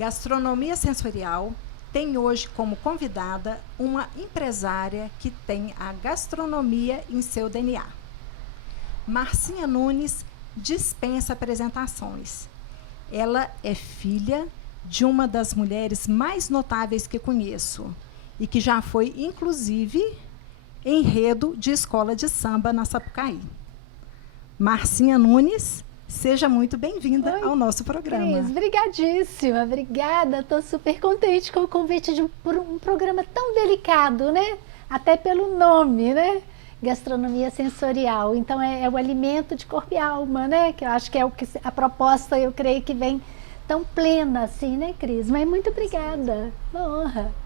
Gastronomia Sensorial tem hoje como convidada uma empresária que tem a gastronomia em seu DNA. Marcinha Nunes dispensa apresentações. Ela é filha de uma das mulheres mais notáveis que conheço e que já foi, inclusive, enredo de escola de samba na Sapucaí. Marcinha Nunes, seja muito bem-vinda ao nosso programa. Cris, brigadíssima, obrigada. Estou super contente com o convite por um programa tão delicado, né? Até pelo nome, né? Gastronomia sensorial. Então, é o alimento de corpo e alma, né? Que eu acho que é a proposta, eu creio que vem tão plena assim, né, Cris? Mas muito obrigada, uma honra.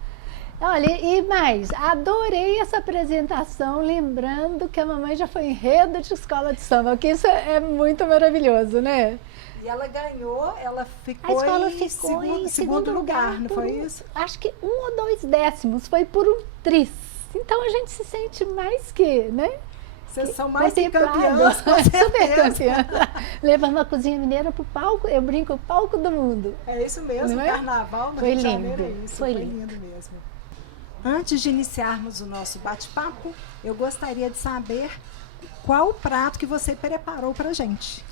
Olha, e mais, adorei essa apresentação, lembrando que a mamãe já foi enredo de escola de samba, que isso é muito maravilhoso, né? E ela ganhou, ela A escola ficou em segundo lugar, não foi isso? Acho que 1 ou 2 décimos, foi por um tris. Então a gente se sente mais que, né? Vocês são mais que campeãs, com super campeã. Levando a cozinha mineira para o palco, eu brinco, o palco do mundo. É isso mesmo, o carnaval no Rio de Janeiro é isso, foi lindo mesmo. Antes de iniciarmos o nosso bate-papo, eu gostaria de saber qual o prato que você preparou para a gente.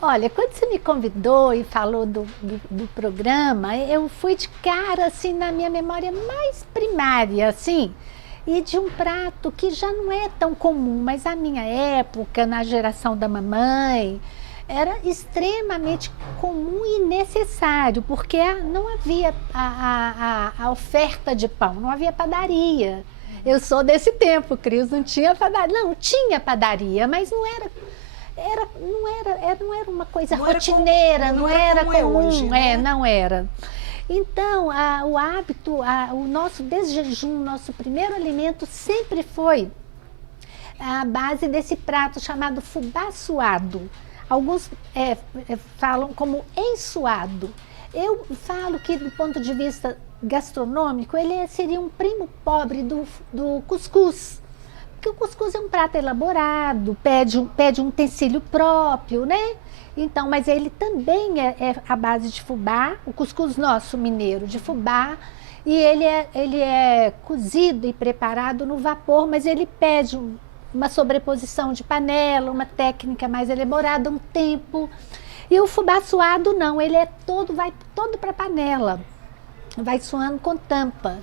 Olha, quando você me convidou e falou do programa, eu fui de cara, assim, na minha memória mais primária, assim, e de um prato que já não é tão comum, mas na minha época, na geração da mamãe, era extremamente comum e necessário, porque não havia a oferta de pão, não havia padaria. Eu sou desse tempo, Cris, não tinha padaria. Não, tinha padaria, mas não era uma coisa rotineira, não era comum, hoje, né? Não era. Então, o hábito, o nosso desjejum, nosso primeiro alimento sempre foi a base desse prato chamado fubá suado. Alguns falam como ensoado. Eu falo que, do ponto de vista gastronômico, ele seria um primo pobre do cuscuz. Porque o cuscuz é um prato elaborado, pede um utensílio próprio, né? Então, mas ele também é a base de fubá, o cuscuz nosso mineiro de fubá, e ele é cozido e preparado no vapor, mas ele pede uma sobreposição de panela, uma técnica mais elaborada, um tempo. E o fubá suado não, ele vai todo para a panela, vai suando com tampa.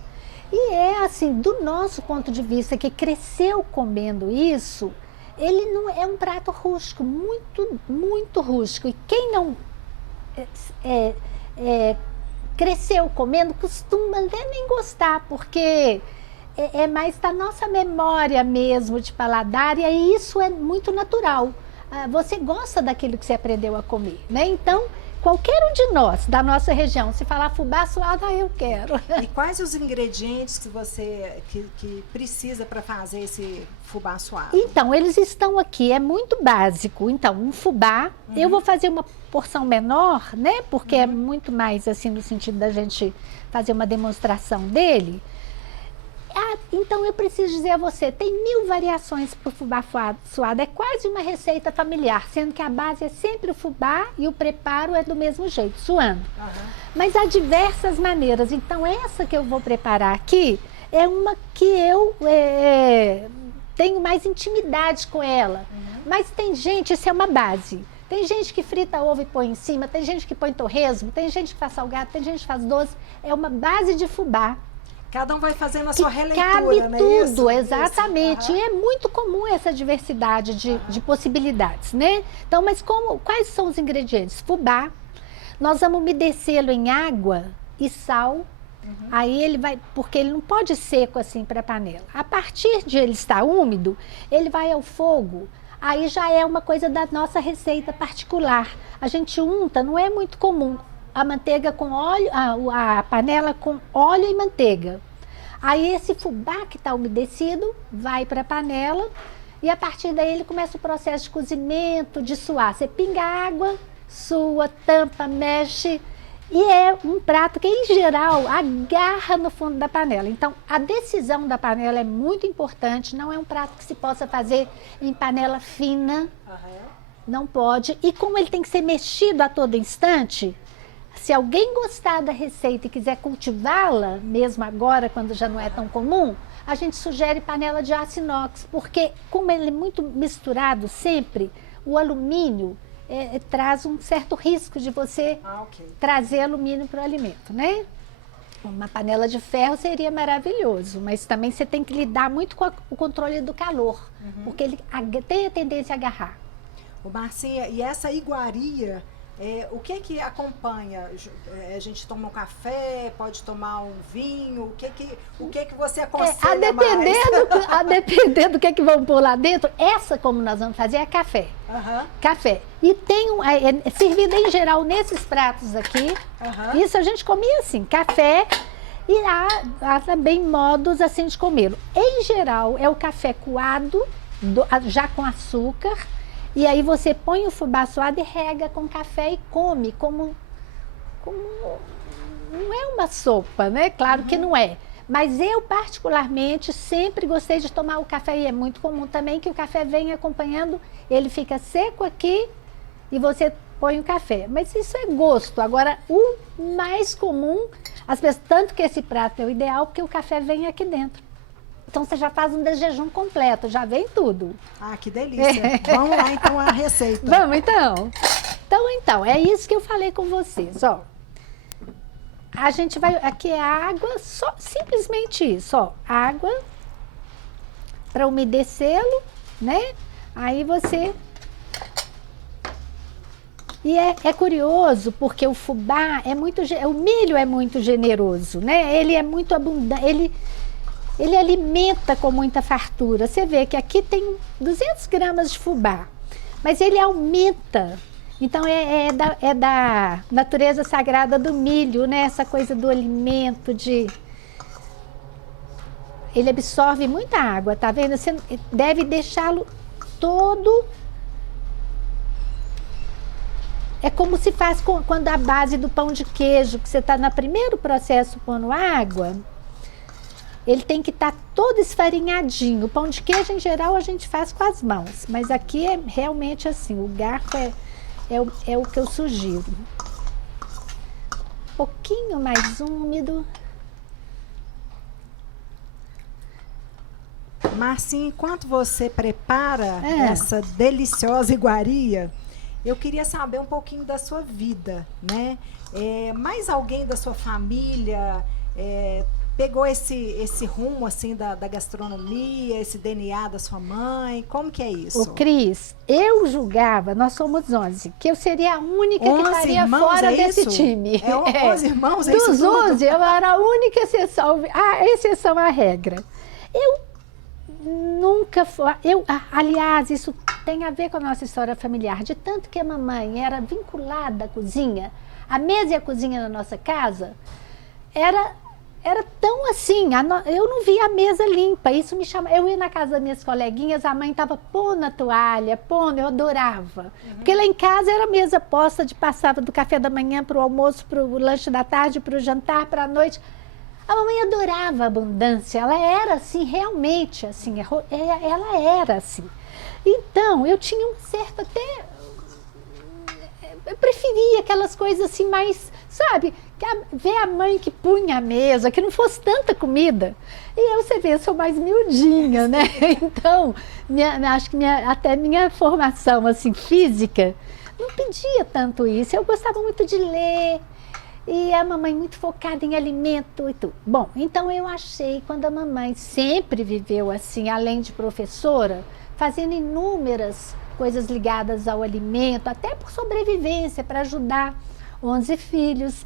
E assim, do nosso ponto de vista, que cresceu comendo isso, ele não é um prato rústico, muito, muito rústico. E quem não cresceu comendo, costuma até nem gostar, porque é mais da nossa memória mesmo de paladar, e aí isso é muito natural. Você gosta daquilo que você aprendeu a comer, né? Então, qualquer um de nós, da nossa região, se falar fubá suado, eu quero. E quais os ingredientes que você que precisa para fazer esse fubá suado? Então, eles estão aqui, é muito básico. Então, um fubá, eu vou fazer uma porção menor, né? Porque é muito mais assim no sentido da gente fazer uma demonstração dele. Então eu preciso dizer a você, tem 1000 variações para o fubá suado, é quase uma receita familiar, sendo que a base é sempre o fubá e o preparo é do mesmo jeito, suando. Mas há diversas maneiras, então essa que eu vou preparar aqui é uma que eu tenho mais intimidade com ela, mas tem gente, isso é uma base. Tem gente que frita ovo e põe em cima, tem gente que põe torresmo, tem gente que faz salgado, tem gente que faz doce, é uma base de fubá. Cada um vai fazendo a sua releitura, cabe né? Tudo, exatamente. E é muito comum essa diversidade de possibilidades, né? Então, mas quais são os ingredientes? Fubá, nós vamos umedecê-lo em água e sal. Aí ele vai, porque ele não pode ir seco assim para a panela. A partir de ele estar úmido, ele vai ao fogo. Aí já é uma coisa da nossa receita particular. A gente unta, não é muito comum. A manteiga com óleo, a panela com óleo e manteiga. Aí esse fubá que está umedecido vai para a panela e a partir daí ele começa o processo de cozimento, de suar. Você pinga água, sua, tampa, mexe e é um prato que em geral agarra no fundo da panela. Então a decisão da panela é muito importante, não é um prato que se possa fazer em panela fina, não pode. E como ele tem que ser mexido a todo instante, Se alguém gostar da receita e quiser cultivá-la, mesmo agora, quando já não é tão comum, a gente sugere panela de aço inox, porque como ele é muito misturado sempre, o alumínio traz um certo risco de você trazer alumínio para o alimento, né? Uma panela de ferro seria maravilhoso, mas também você tem que lidar muito com o controle do calor, porque ele tem a tendência a agarrar. Ô Marcinha, e essa iguaria, o que acompanha? A gente toma um café, pode tomar um vinho? O que você aconselha mais? A depender do que vão pôr lá dentro, essa como nós vamos fazer é café. Café. E tem servida em geral nesses pratos aqui. Isso a gente comia assim, café. E há também modos assim de comê-lo. Em geral, é o café coado, já com açúcar. E aí você põe o fubá suado e rega com café e come, como não é uma sopa, né? Claro que não é. Mas eu, particularmente, sempre gostei de tomar o café, e é muito comum também que o café venha acompanhando, ele fica seco aqui e você põe o café. Mas isso é gosto. Agora, o mais comum, tanto que esse prato é o ideal, porque o café vem aqui dentro. Então, você já faz um desjejum completo, já vem tudo. Ah, que delícia. Vamos lá, então, a receita. Vamos, então. Então, é isso que eu falei com vocês, ó. A gente vai... Aqui é água, simplesmente isso, ó. Água para umedecê-lo, né? Aí você... E é curioso, porque o fubá o milho é muito generoso, né? Ele é muito abundante, ele alimenta com muita fartura. Você vê que aqui tem 200 gramas de fubá, mas ele aumenta. Então, é da natureza sagrada do milho, né? Essa coisa do alimento, ele absorve muita água, tá vendo? Você deve deixá-lo todo... É como se faz quando a base do pão de queijo, que você está no primeiro processo pondo água... Ele tem que estar todo esfarinhadinho. O pão de queijo, em geral, a gente faz com as mãos. Mas aqui é realmente assim, o garfo é o que eu sugiro. Um pouquinho mais úmido. Marcinha, enquanto você prepara essa deliciosa iguaria, eu queria saber um pouquinho da sua vida, né? Mais alguém da sua família... pegou esse rumo assim da gastronomia, esse DNA da sua mãe? Como que é isso? Ô Cris, eu julgava, nós somos 11, que eu seria a única que estaria irmãos, fora desse time. 11 irmãos, é Dos isso tudo? 11, eu era a única exceção, a exceção à regra. Eu nunca foi... aliás, isso tem a ver com a nossa história familiar, de tanto que a mamãe era vinculada à cozinha, a mesa e a cozinha na nossa casa, era tão assim, eu não via a mesa limpa, isso me chama. Eu ia na casa das minhas coleguinhas, a mãe estava pondo a toalha, eu adorava. Porque lá em casa era mesa posta, passava do café da manhã para o almoço, para o lanche da tarde, para o jantar, para a noite. A mamãe adorava a abundância, ela era assim, realmente assim, ela era assim. Então, eu tinha um certo até... Eu preferia aquelas coisas assim mais, sabe, ver a mãe que punha a mesa, que não fosse tanta comida. E você vê, eu sou mais miudinha, né? Então, acho que até minha formação assim, física não pedia tanto isso. Eu gostava muito de ler, e a mamãe muito focada em alimento e tudo. Bom, então eu achei, quando a mamãe sempre viveu assim, além de professora, fazendo inúmeras coisas ligadas ao alimento, até por sobrevivência, para ajudar 11 filhos.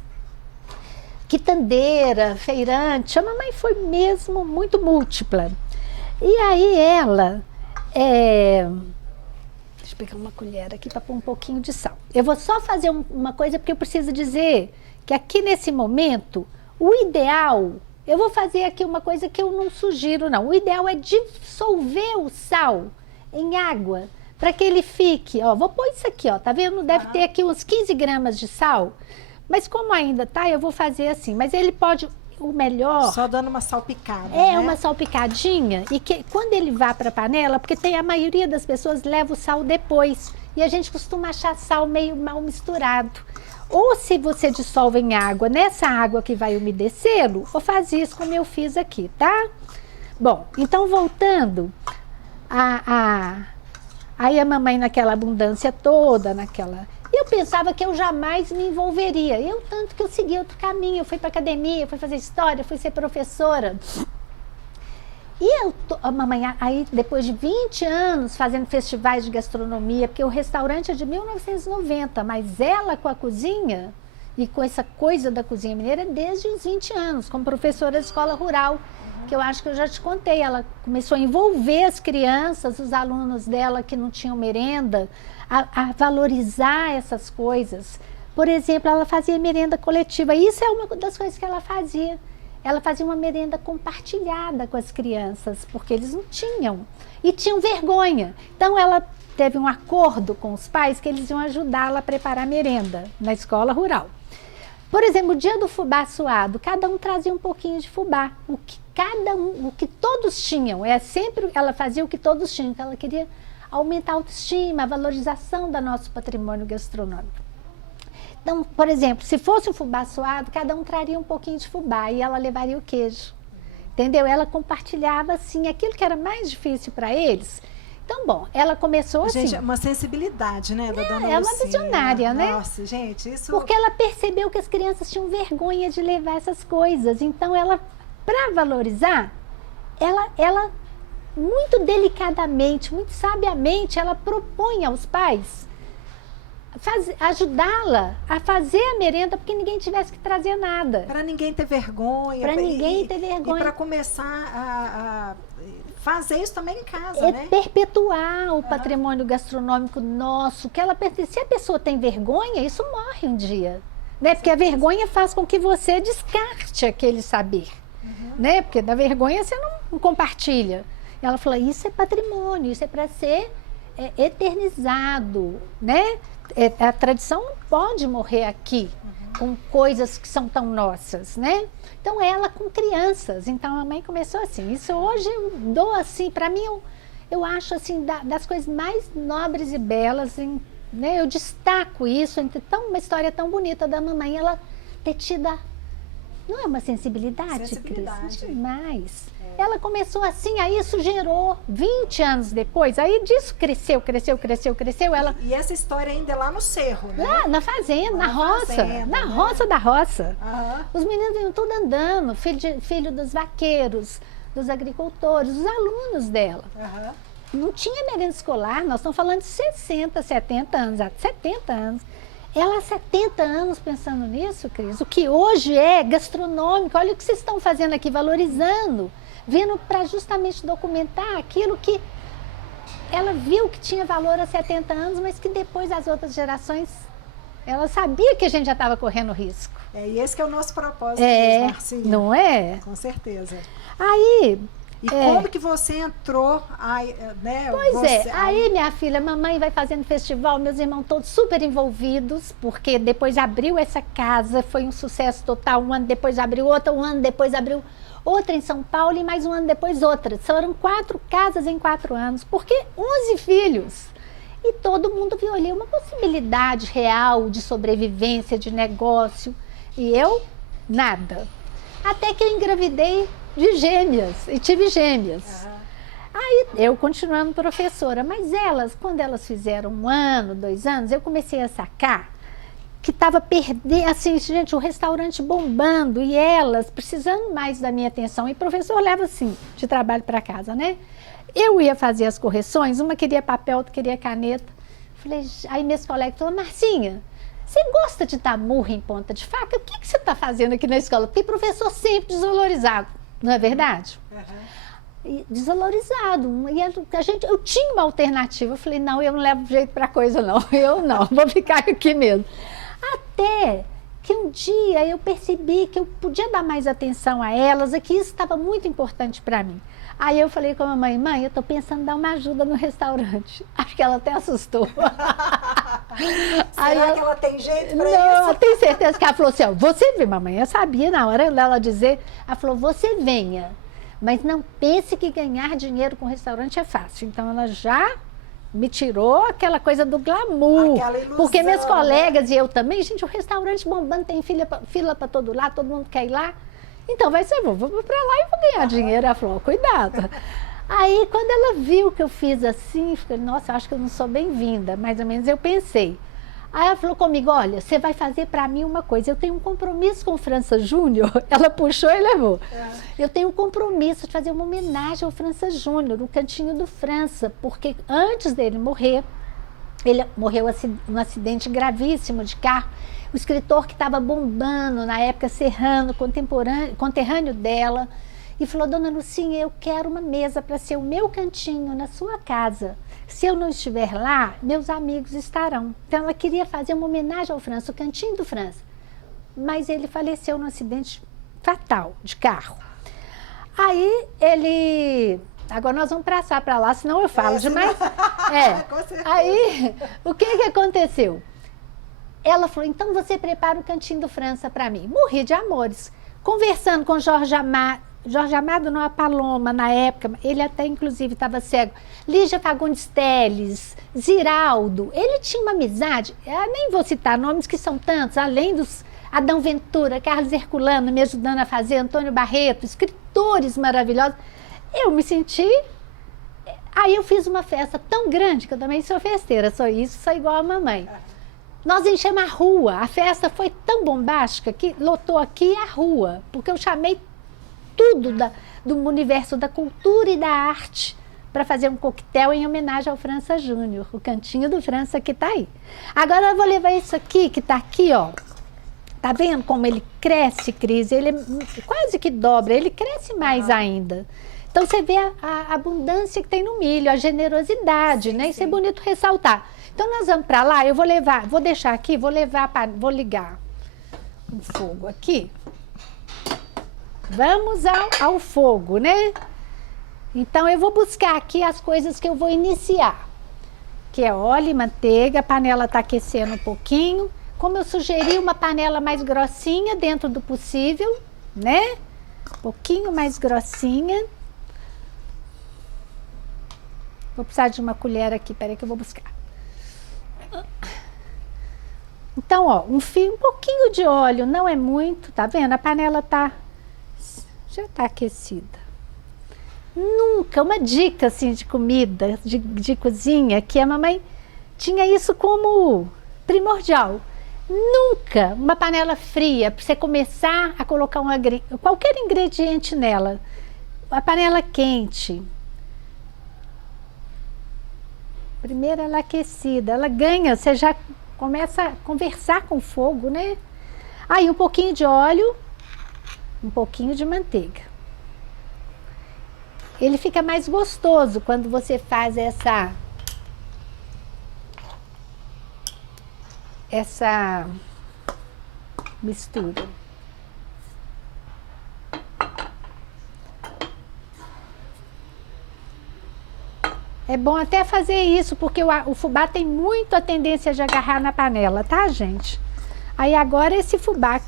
Quitandeira, feirante, a mamãe foi mesmo muito múltipla. E aí ela... Deixa eu pegar uma colher aqui para pôr um pouquinho de sal. Eu vou só fazer uma coisa, porque eu preciso dizer que aqui nesse momento, o ideal... Eu vou fazer aqui uma coisa que eu não sugiro, não. O ideal é dissolver o sal em água, para que ele fique, ó, vou pôr isso aqui, ó, tá vendo? Deve ter aqui uns 15 gramas de sal, mas como ainda tá, eu vou fazer assim, mas ele pode, o melhor... Só dando uma salpicada, né? Uma salpicadinha, e que quando ele vá para a panela, porque a maioria das pessoas leva o sal depois, E a gente costuma achar sal meio mal misturado. Ou se você dissolve em água, nessa água que vai umedecê-lo, ou faz isso como eu fiz aqui, tá? Bom, então voltando, aí a mamãe naquela abundância toda, eu pensava que eu jamais me envolveria. Tanto que eu segui outro caminho, eu fui para academia, fui fazer história, fui ser professora. E a mamãe, aí depois de 20 anos fazendo festivais de gastronomia, porque o restaurante é de 1990, mas ela com a cozinha e com essa coisa da cozinha mineira desde os 20 anos, como professora de escola rural, que eu acho que eu já te contei. Ela começou a envolver as crianças, os alunos dela que não tinham merenda, a valorizar essas coisas. Por exemplo, ela fazia merenda coletiva. Isso é uma das coisas que ela fazia. Ela fazia uma merenda compartilhada com as crianças, porque eles não tinham. E tinham vergonha. Então, ela teve um acordo com os pais que eles iam ajudá-la a preparar a merenda na escola rural. Por exemplo, o dia do fubá suado, cada um trazia um pouquinho de fubá. O que todos tinham. Sempre ela fazia o que todos tinham, que ela queria aumentar a autoestima, a valorização do nosso patrimônio gastronômico. Então, por exemplo, se fosse um fubá suado, cada um traria um pouquinho de fubá e ela levaria o queijo. Entendeu? Ela compartilhava, assim, aquilo que era mais difícil para eles. Então, bom, ela começou assim... Gente, uma sensibilidade, né, da dona É uma Lucinha. visionária, né? Nossa, gente, isso... Porque ela percebeu que as crianças tinham vergonha de levar essas coisas. Então, ela, para valorizar, ela muito delicadamente, muito sabiamente, ela propõe aos pais ajudá-la a fazer a merenda, porque ninguém tivesse que trazer nada. Para ninguém ter vergonha. Para ninguém ter vergonha. E para começar a fazer isso também em casa, né? Perpetuar o patrimônio gastronômico nosso, que se a pessoa tem vergonha, isso morre um dia. Né? Porque a vergonha faz com que você descarte aquele saber. Né? Porque da vergonha você não compartilha. E ela falou, isso é patrimônio, isso é para ser eternizado, né? A tradição não pode morrer aqui com coisas que são tão nossas, né? Então ela com crianças, então a mãe começou assim. Isso hoje eu dou assim, para mim eu acho assim das coisas mais nobres e belas, né? Eu destaco isso entre uma história tão bonita da mamãe, ela ter tido não é uma sensibilidade, Cris? Demais. Ela começou assim, aí isso gerou 20 anos depois, aí disso cresceu. Ela... E essa história ainda é lá no cerro, né? Lá na fazenda, na roça, roça da roça. Os meninos iam tudo andando, filho dos vaqueiros, dos agricultores, os alunos dela. Não tinha merenda escolar, nós estamos falando de 60, 70 anos, 70 anos. Ela há 70 anos pensando nisso, Cris. O que hoje é gastronômico, olha o que vocês estão fazendo aqui, valorizando. Vindo para justamente documentar aquilo que ela viu que tinha valor há 70 anos, mas que depois as outras gerações, ela sabia que a gente já estava correndo risco. E esse que é o nosso propósito, Marcinha. Não é? Com certeza. Aí... E como que você entrou, né? Pois aí minha filha, mamãe vai fazendo festival, meus irmãos todos super envolvidos, porque depois abriu essa casa, foi um sucesso total, um ano depois abriu outra, um ano depois abriu outra em São Paulo e mais um ano depois outra. Foram 4 casas em 4 anos, porque 11 filhos. E todo mundo viu ali uma possibilidade real de sobrevivência, de negócio. E eu, nada. Até que eu engravidei de gêmeas, e tive gêmeas. Aí eu continuando professora, mas elas, quando elas fizeram 1 ano, 2 anos, eu comecei a sacar que estava perdendo, assim, gente, o restaurante bombando e elas precisando mais da minha atenção. E o professor leva assim, de trabalho para casa, né? Eu ia fazer as correções, uma queria papel, outra queria caneta. Falei, aí meus colegas falaram, Marcinha, você gosta de dar murro em ponta de faca? O que você está fazendo aqui na escola? Porque professor sempre desvalorizado, não é verdade? Desvalorizado. E eu tinha uma alternativa. Eu falei, não, eu não levo jeito para coisa, não. Eu não, vou ficar aqui mesmo. Até que um dia eu percebi que eu podia dar mais atenção a elas e que isso estava muito importante para mim. Aí eu falei com a mamãe, mãe, eu estou pensando em dar uma ajuda no restaurante. Acho que ela até assustou. Será que ela tem jeito para isso? Não, eu tenho certeza que ela falou assim, ó, você vê, mamãe, eu sabia na hora dela dizer, ela falou, você venha, mas não pense que ganhar dinheiro com restaurante é fácil. Então ela já me tirou aquela coisa do glamour. Aquela ilusão, porque meus colegas, né? e eu também, gente, o restaurante bombando, tem fila para todo lado, todo mundo quer ir lá. Então vai ser, vou para lá e vou ganhar dinheiro. Ela falou, cuidado. Aí, quando ela viu que eu fiz assim, eu falei, nossa, acho que eu não sou bem-vinda. Mais ou menos eu pensei. Aí ela falou comigo, olha, você vai fazer para mim uma coisa, eu tenho um compromisso com o França Júnior. Ela puxou e levou. Eu tenho um compromisso de fazer uma homenagem ao França Júnior, no Cantinho do França, porque antes dele morrer, ele morreu num acidente gravíssimo de carro. O escritor que estava bombando na época, Serrano, conterrâneo dela, e falou, dona Lucinha, eu quero uma mesa para ser o meu cantinho na sua casa. Se eu não estiver lá, meus amigos estarão. Então ela queria fazer uma homenagem ao França, o Cantinho do França. Mas ele faleceu num acidente fatal de carro. Aí ele... Agora nós vamos passar para lá, senão eu falo demais. Com certeza. Aí, o que aconteceu? Ela falou, então você prepara o Cantinho do França para mim. Morri de amores. Conversando com Jorge Amado não, a Paloma, na época, ele até inclusive estava cego. Lígia Fagundes Telles, Ziraldo, ele tinha uma amizade, eu nem vou citar nomes que são tantos, além dos Adão Ventura, Carlos Herculano me ajudando a fazer, Antônio Barreto, escritores maravilhosos. Eu me senti... Aí eu fiz uma festa tão grande, que eu também sou festeira, sou isso, sou igual a mamãe. Nós enchemos a rua, a festa foi tão bombástica que lotou aqui a rua, porque eu chamei tudo do universo da cultura e da arte para fazer um coquetel em homenagem ao França Júnior, o Cantinho do França que está aí. Agora eu vou levar isso aqui, que está aqui, ó. Tá vendo como ele cresce, Cris? Ele quase que dobra, ele cresce mais ainda. Então você vê a abundância que tem no milho, a generosidade, né? Isso é bonito ressaltar. Então nós vamos para lá, eu vou levar, vou deixar aqui, vou ligar o fogo aqui. Vamos ao fogo, né? Então, eu vou buscar aqui as coisas que eu vou iniciar. Que é óleo e manteiga, a panela está aquecendo um pouquinho. Como eu sugeri, uma panela mais grossinha dentro do possível, né? Um pouquinho mais grossinha. Vou precisar de uma colher aqui, peraí que eu vou buscar. Então, ó, um pouquinho de óleo, não é muito, tá vendo? A panela já está aquecida. Nunca, uma dica assim de comida, de cozinha, que a mamãe tinha isso como primordial. Nunca uma panela fria, para você começar a colocar qualquer ingrediente nela. A panela quente. Primeiro ela aquecida, ela ganha, você já começa a conversar com o fogo, né? Aí um pouquinho de óleo, um pouquinho de manteiga. Ele fica mais gostoso quando você faz essa mistura. É bom até fazer isso, porque o fubá tem muito a tendência de agarrar na panela, tá, gente? Aí agora esse fubá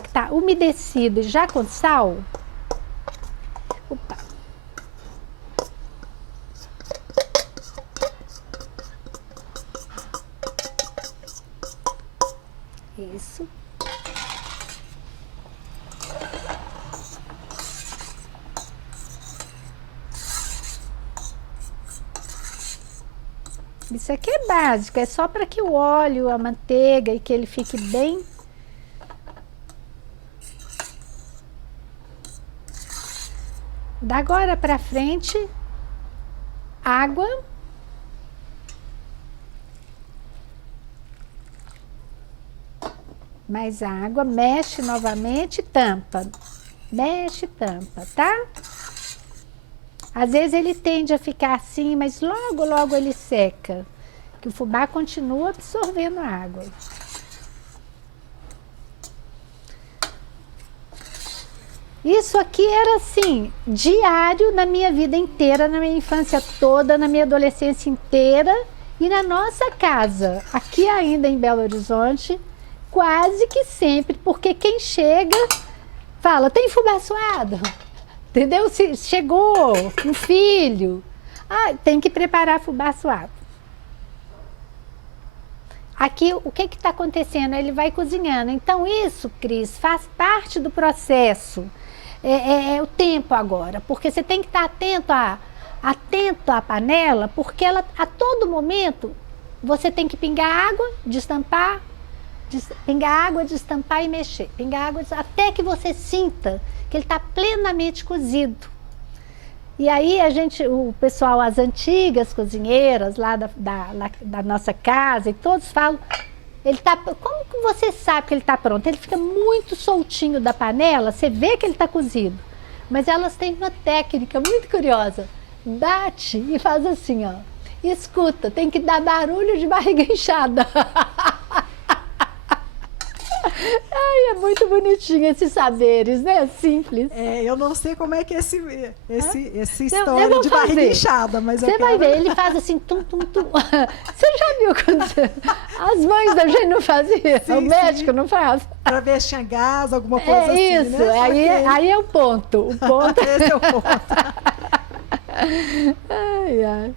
que tá umedecido e já com sal, opa. Isso. Isso aqui é básico, é só para que o óleo, a manteiga e que ele fique bem. Da agora para frente, água. Mais água, mexe novamente, tampa. Mexe, tampa, tá? Às vezes ele tende a ficar assim, mas logo, logo ele seca. Que o fubá continua absorvendo a água. Isso aqui era assim, diário na minha vida inteira, na minha infância toda, na minha adolescência inteira e na nossa casa, aqui ainda em Belo Horizonte, quase que sempre, porque quem chega fala, tem fubá suado? Entendeu? Se chegou um filho, tem que preparar fubá suado. aqui o que está acontecendo? Ele vai cozinhando. Então isso, Cris, faz parte do processo. É o tempo agora, porque você tem que estar atento à panela, porque ela, a todo momento você tem que pingar água, destampar, pingar água, destampar e mexer. Pingar água, até que você sinta que ele está plenamente cozido. E aí o pessoal, as antigas cozinheiras lá da nossa casa, e todos falam, como que você sabe que ele está pronto? Ele fica muito soltinho da panela, você vê que ele está cozido. Mas elas têm uma técnica muito curiosa. Bate e faz assim, ó. Escuta, tem que dar barulho de barriga inchada. Ai, é muito bonitinho esses saberes, né? Simples. Eu não sei como é que é esse história de barriga inchada, mas você vai ver, ele faz assim, tum, tum, tum. Você já viu quando as mães da gente não faziam? Sim, o médico não faz? Para ver se tinha gás, alguma coisa assim, isso, né? aí é o ponto. Esse é o ponto. Ai, ai.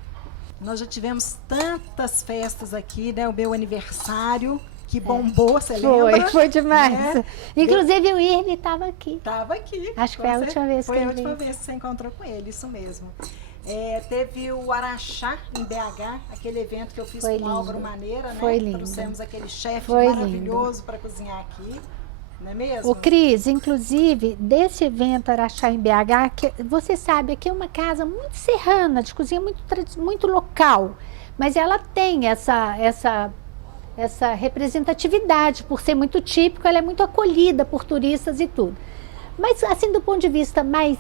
Nós já tivemos tantas festas aqui, né? O meu aniversário, que bombou, você lembra? Foi demais. Inclusive o Irving estava aqui. Estava aqui. Acho que foi a última vez que eu vi. Foi a última vez que você encontrou com ele, isso mesmo. Teve o Araxá em BH, aquele evento que eu fiz com o Álvaro Maneira, né? Foi lindo. Trouxemos aquele chefe maravilhoso para cozinhar aqui. Não é mesmo? O Cris, inclusive, desse evento Araxá em BH, que você sabe, aqui é uma casa muito serrana, de cozinha muito local, mas ela tem essa representatividade, por ser muito típico, ela é muito acolhida por turistas e tudo. Mas, assim, do ponto de vista mais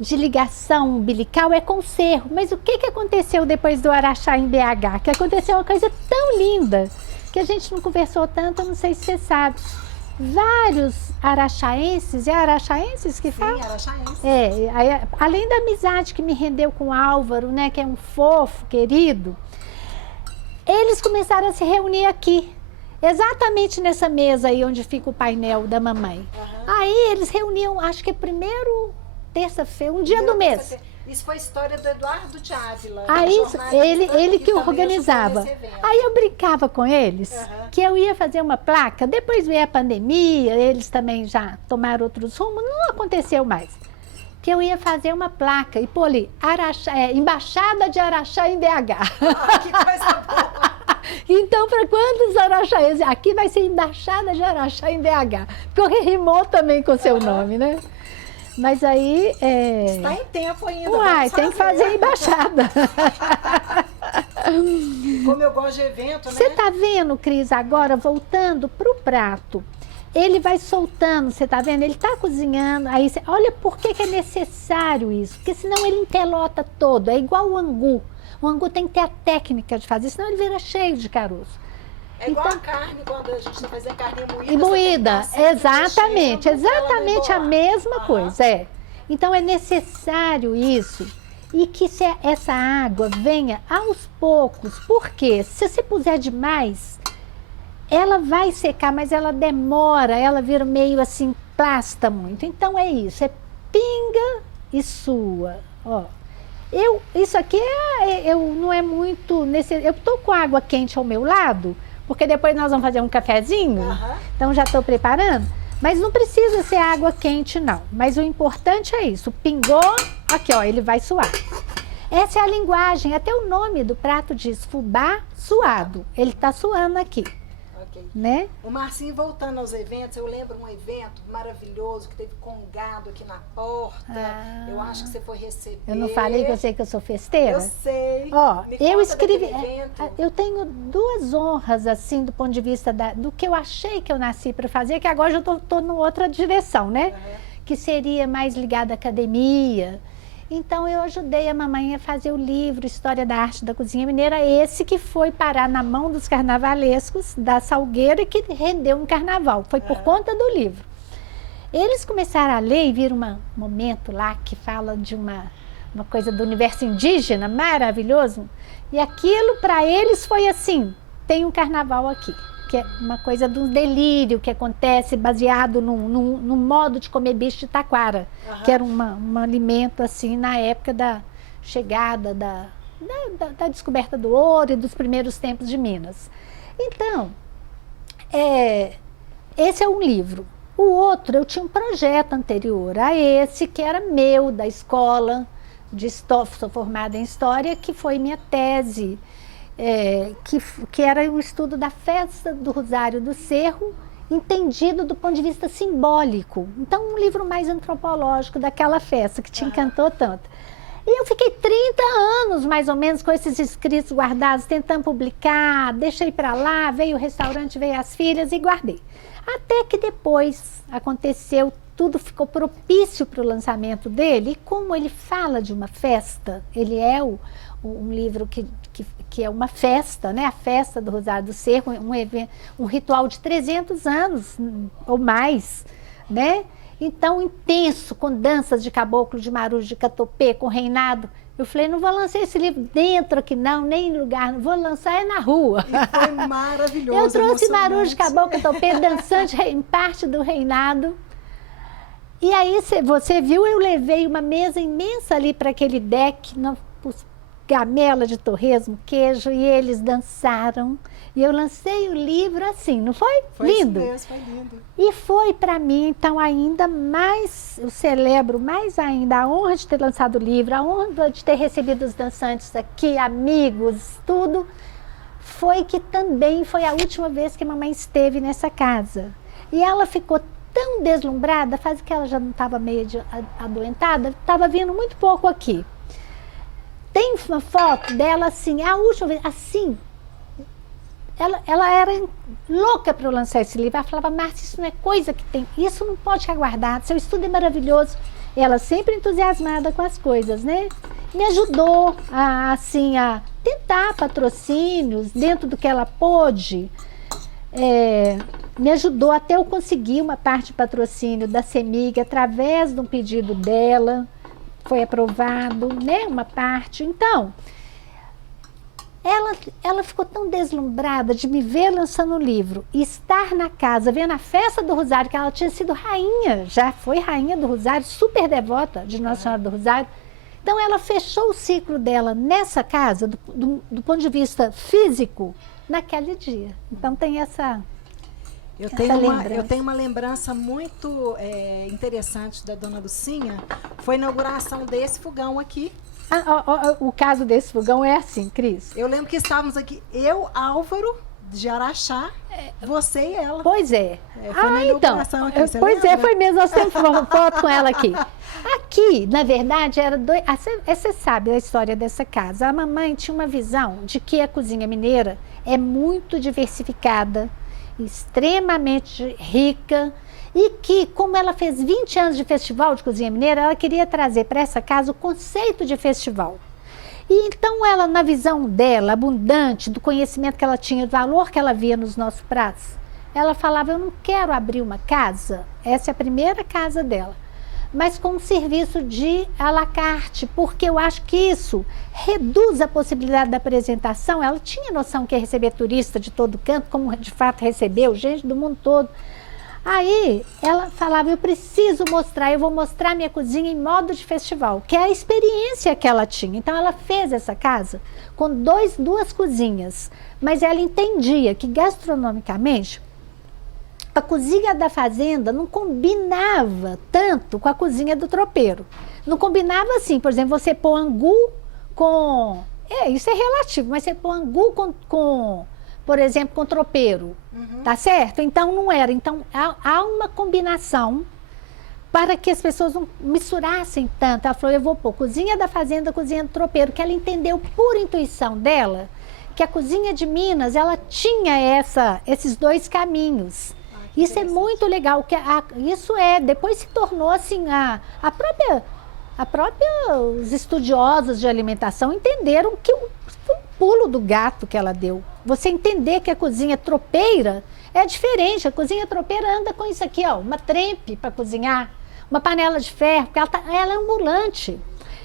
de ligação umbilical, é com o Cerro. Mas o que aconteceu depois do Araxá em BH? Que aconteceu uma coisa tão linda, que a gente não conversou tanto, eu não sei se você sabe. Vários araxaenses, araxaenses que falam? Sim, araxaenses. Além da amizade que me rendeu com o Álvaro, né, que é um fofo, querido, eles começaram a se reunir aqui, exatamente nessa mesa aí onde fica o painel da mamãe. Uhum. Aí eles reuniam, acho que primeiro terça-feira, um dia do mês. Isso foi a história do Eduardo de Ávila. Aí ele que organizava. Aí eu brincava com eles, que eu ia fazer uma placa, depois veio a pandemia, eles também já tomaram outros rumos, não aconteceu mais. Que eu ia fazer uma placa e pôr ali, Embaixada de Araxá em BH. Que coisa boa! Então, para quantos araxaenses? Aqui vai ser Embaixada de Araxá em BH, porque rimou também com o seu nome, né? Mas aí... Está em tempo ainda. Uai, tem que fazer a embaixada. Como eu gosto de evento, né? Você está vendo, Cris, agora, voltando para o prato, ele vai soltando, você está vendo? Ele está cozinhando, aí você, olha por que é necessário isso, porque senão ele empelota todo, é igual o angu. O angu tem que ter a técnica de fazer, senão ele vira cheio de caroço. É igual a carne, quando a gente está fazendo carne moída. E moída, exatamente a mesma coisa, Então é necessário isso, e que essa água venha aos poucos, porque se você puser demais, ela vai secar, mas ela demora, ela vira meio assim, plasta muito. Então é isso, pinga e sua, ó. Isso aqui não é muito necessário. Eu estou com água quente ao meu lado, porque depois nós vamos fazer um cafezinho, então já estou preparando. Mas não precisa ser água quente, não. Mas o importante é isso, pingou, aqui ó, ele vai suar. Essa é a linguagem, até o nome do prato diz fubá suado. Ele está suando aqui. Né? O Marcinho, voltando aos eventos, eu lembro um evento maravilhoso que teve congado aqui na porta. Eu acho que você foi receber. Eu não falei que eu sei que eu sou festeira? Eu sei. Ó, eu escrevi. Eu tenho duas honras, assim, do ponto de vista do que eu achei que eu nasci para fazer, que agora eu estou em outra direção, né? Que seria mais ligada à academia. Então, eu ajudei a mamãe a fazer o livro História da Arte da Cozinha Mineira, esse que foi parar na mão dos carnavalescos da Salgueira e que rendeu um carnaval. Foi por conta do livro. Eles começaram a ler e viram um momento lá que fala de uma coisa do universo indígena, maravilhoso. E aquilo, para eles, foi assim, tem um carnaval aqui. Que é uma coisa de um delírio que acontece baseado num modo de comer bicho de taquara, que era um alimento assim na época da chegada da descoberta do ouro e dos primeiros tempos de Minas. Então, esse é um livro. O outro, eu tinha um projeto anterior a esse, que era meu, da escola, sou formada em História, que foi minha tese, que era um estudo da festa do Rosário do Cerro, entendido do ponto de vista simbólico. Então, um livro mais antropológico daquela festa, que te encantou tanto. E eu fiquei 30 anos, mais ou menos, com esses escritos guardados, tentando publicar, deixei para lá, veio o restaurante, veio as filhas e guardei. Até que depois aconteceu, tudo ficou propício para o lançamento dele, e como ele fala de uma festa, ele é um livro que é uma festa, né? A festa do Rosário do Cerro, um ritual de 300 anos ou mais, né? Então, intenso, com danças de caboclo, de marujo, de catopê, com reinado. Eu falei, não vou lançar esse livro dentro aqui não, nem em lugar, não vou lançar na rua. E foi maravilhoso. Eu trouxe marujo, caboclo, catopê, dançante em parte do reinado. E aí, você viu, eu levei uma mesa imensa ali para aquele deck, gamela de torresmo, queijo, e eles dançaram. E eu lancei o livro assim, não foi? Foi lindo? Isso mesmo, foi lindo. E foi para mim, então, ainda mais, eu celebro mais ainda a honra de ter lançado o livro, a honra de ter recebido os dançantes aqui, amigos, tudo. Foi que também foi a última vez que a mamãe esteve nessa casa. E ela ficou tão deslumbrada, faz que ela já não estava meio adoentada, estava vindo muito pouco aqui. Tem uma foto dela assim, a última vez, assim, ela era louca para eu lançar esse livro. Ela falava, Márcia, isso não é coisa que tem, isso não pode ficar guardado, seu estudo é maravilhoso. Ela sempre entusiasmada com as coisas, né? Me ajudou a tentar patrocínios dentro do que ela pôde. Me ajudou até eu conseguir uma parte de patrocínio da CEMIG através de um pedido dela. Foi aprovado, né? Uma parte. Então, ela ficou tão deslumbrada de me ver lançando o livro e estar na casa, vendo a festa do Rosário, que ela tinha sido rainha, já foi rainha do Rosário, super devota de Nossa Senhora do Rosário. Então, ela fechou o ciclo dela nessa casa, do ponto de vista físico, naquele dia. Então, tem essa... Eu tenho uma lembrança muito interessante da dona Lucinha, foi a inauguração desse fogão aqui. O caso desse fogão é assim, Cris. Eu lembro que estávamos aqui, eu, Álvaro, de Araxá, você e ela. Pois é. Foi na inauguração aqui, você pois lembra? é, foi mesmo, nós temos uma foto com ela aqui. Aqui, na verdade, era você sabe a história dessa casa. A mamãe tinha uma visão de que a cozinha mineira é muito diversificada, extremamente rica, e que, como ela fez 20 anos de festival de cozinha mineira, ela queria trazer para essa casa o conceito de festival. E então ela, na visão dela, abundante, do conhecimento que ela tinha, do valor que ela via nos nossos pratos, ela falava, eu não quero abrir uma casa, essa é a primeira casa dela, mas com um serviço de à la carte, porque eu acho que isso reduz a possibilidade da apresentação. Ela tinha noção que ia receber turista de todo canto, como de fato recebeu, gente do mundo todo. Aí ela falava, eu preciso mostrar, eu vou mostrar minha cozinha em modo de festival, que é a experiência que ela tinha. Então ela fez essa casa com duas cozinhas, mas ela entendia que gastronomicamente a cozinha da fazenda não combinava tanto com a cozinha do tropeiro. Não combinava assim, por exemplo, você pôr angu com... isso é relativo, mas você pôr angu por exemplo, com tropeiro, tá certo? Então não era. Então há uma combinação para que as pessoas não misturassem tanto. Ela falou, eu vou pôr cozinha da fazenda, cozinha do tropeiro, que ela entendeu por intuição dela que a cozinha de Minas, ela tinha esses dois caminhos. Isso é muito legal, depois se tornou assim, os estudiosos de alimentação entenderam que foi um pulo do gato que ela deu. Você entender que a cozinha tropeira é diferente, a cozinha tropeira anda com isso aqui, ó, uma trempe para cozinhar, uma panela de ferro, porque ela é ambulante,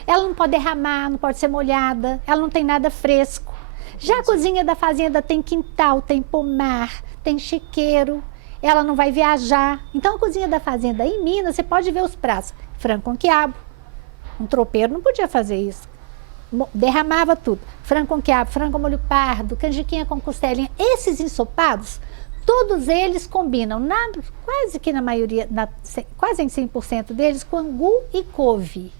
ela não pode derramar, não pode ser molhada, ela não tem nada fresco. Já a cozinha da fazenda tem quintal, tem pomar, tem chiqueiro, ela não vai viajar. Então, a cozinha da fazenda em Minas, você pode ver os pratos. Frango com quiabo. Um tropeiro não podia fazer isso. derramava tudo. Frango com quiabo, frango com molho pardo, canjiquinha com costelinha. Esses ensopados, todos eles combinam, quase que na maioria, quase em 100% deles, com angu e couve.